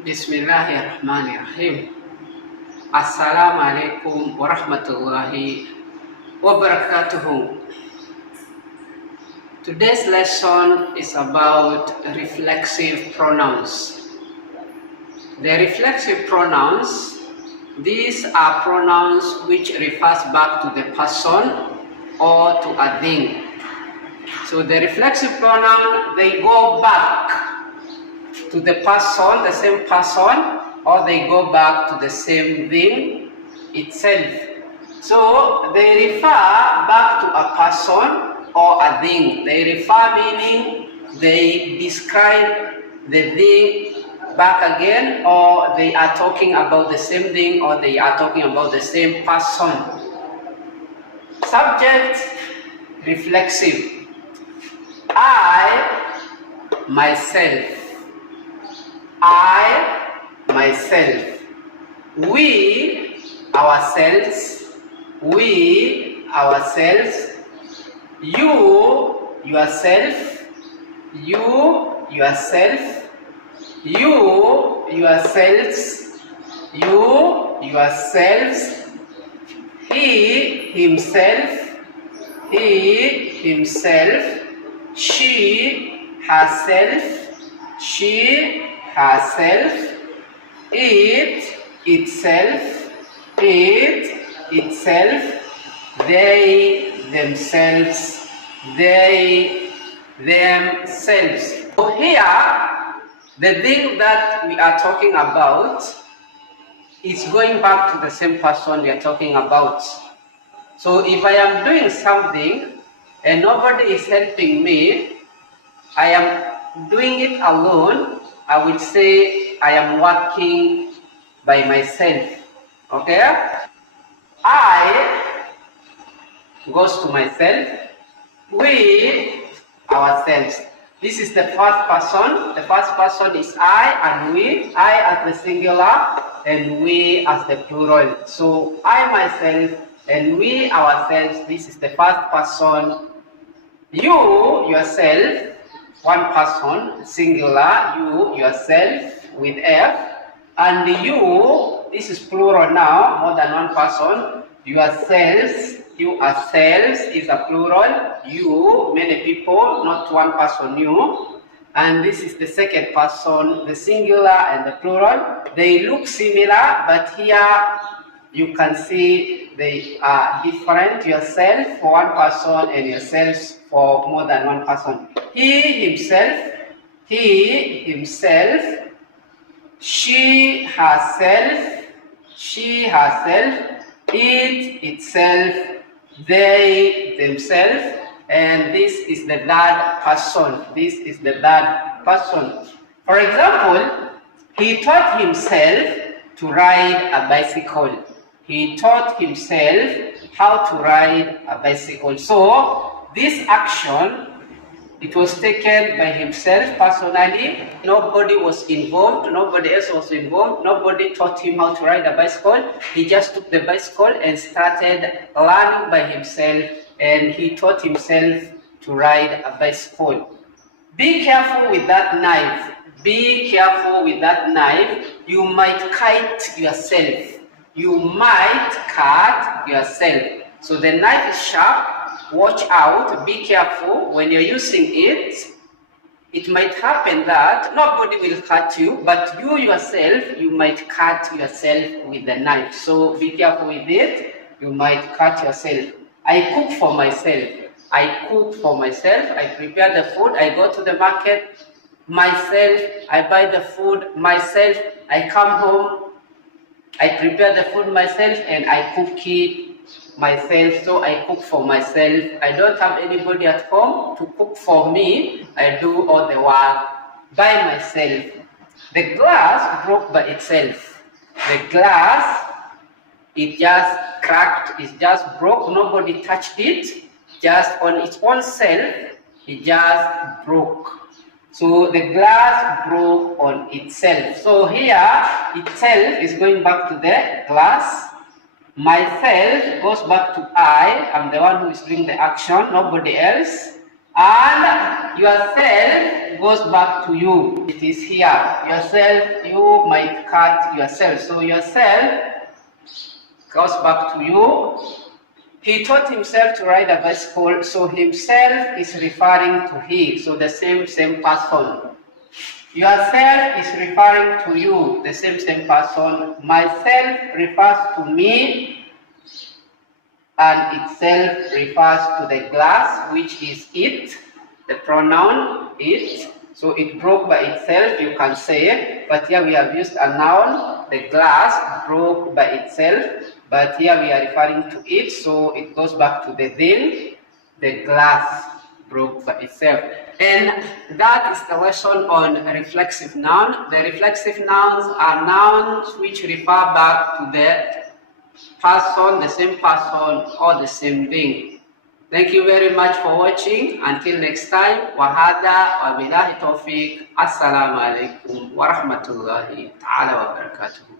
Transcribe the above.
Bismillahirrahmanirrahim. Assalamualaikum warahmatullahi wabarakatuh. Today's lesson is about reflexive pronouns. The reflexive pronouns, these are pronouns which refers back to the person or to a thing. So the reflexive pronoun, they go back to the person, the same person, or they go back to the same thing itself. So they refer back to a person or a thing. They refer meaning they describe the thing back again, or they are talking about the same thing, or they are talking about the same person. Subject, reflexive. I, myself. I, myself. We, ourselves. We, ourselves. You, yourself. You, yourself. You, yourselves. You, yourselves. He, himself. He, himself. She, herself. She, herself. It, itself. It, itself. They, themselves. They, themselves. So here, the thing that we are talking about is going back to the same person we are talking about. So if I am doing something and nobody is helping me, I am doing it alone, I will say I am working by myself. Okay? I goes to myself. We, ourselves. This is the first person. The first person is I and we. I as the singular and we as the plural. So I, myself, and we, ourselves. This is the first person. You, yourself. One person, singular, you, yourself, with F, and you, this is plural now, more than one person, yourselves, you, ourselves is a plural, you, many people, not one person, you, and this is the second person, the singular and the plural. They look similar, but here you can see they are different, yourself for one person and yourselves for more than one person. He, himself, he, himself, she, herself, it, itself, they, themselves, and this is the third person. This is the third person. For example, he taught himself to ride a bicycle. He taught himself how to ride a bicycle. So this action, it was taken by himself personally. Nobody was involved. Nobody else was involved. Nobody taught him how to ride a bicycle. He just took the bicycle and started learning by himself, and he taught himself to ride a bicycle. Be careful with that knife. Be careful with that knife. You might cut yourself. You might cut yourself. So the knife is sharp. Watch out, be careful when you're using it. It might happen that nobody will cut you, but you yourself, you might cut yourself with the knife. So be careful with it. You might cut yourself. I cook for myself. I cook for myself. I prepare the food. I go to the market myself. I buy the food myself. I come home. I prepare the food myself and I cook it myself. So I cook for myself. I don't have anybody at home to cook for me. I do all the work by myself. The glass broke by itself. The glass, it just cracked, it just broke. Nobody touched it. Just on its own self, it just broke. So the glass broke on itself. So here, itself is going back to the glass. Myself goes back to I. I'm the one who is doing the action, nobody else. And yourself goes back to you. It is here. Yourself, you might cut yourself. So yourself goes back to you. He taught himself to ride a bicycle, so himself is referring to he. So the same person. Yourself is referring to you, the same person. Myself refers to me, and itself refers to the glass, which is it, the pronoun it. So it broke by itself, you can say, but here we have used a noun. The glass broke by itself, but here we are referring to it, so it goes back to the thing. The glass broke by itself. And that is the lesson on reflexive noun. The reflexive nouns are nouns which refer back to the person, the same person, or the same thing. Thank you very much for watching. Until next time, wahada wa billahi tawfiq. Assalamu alaikum wa rahmatullahi ta'ala wa barakatuh.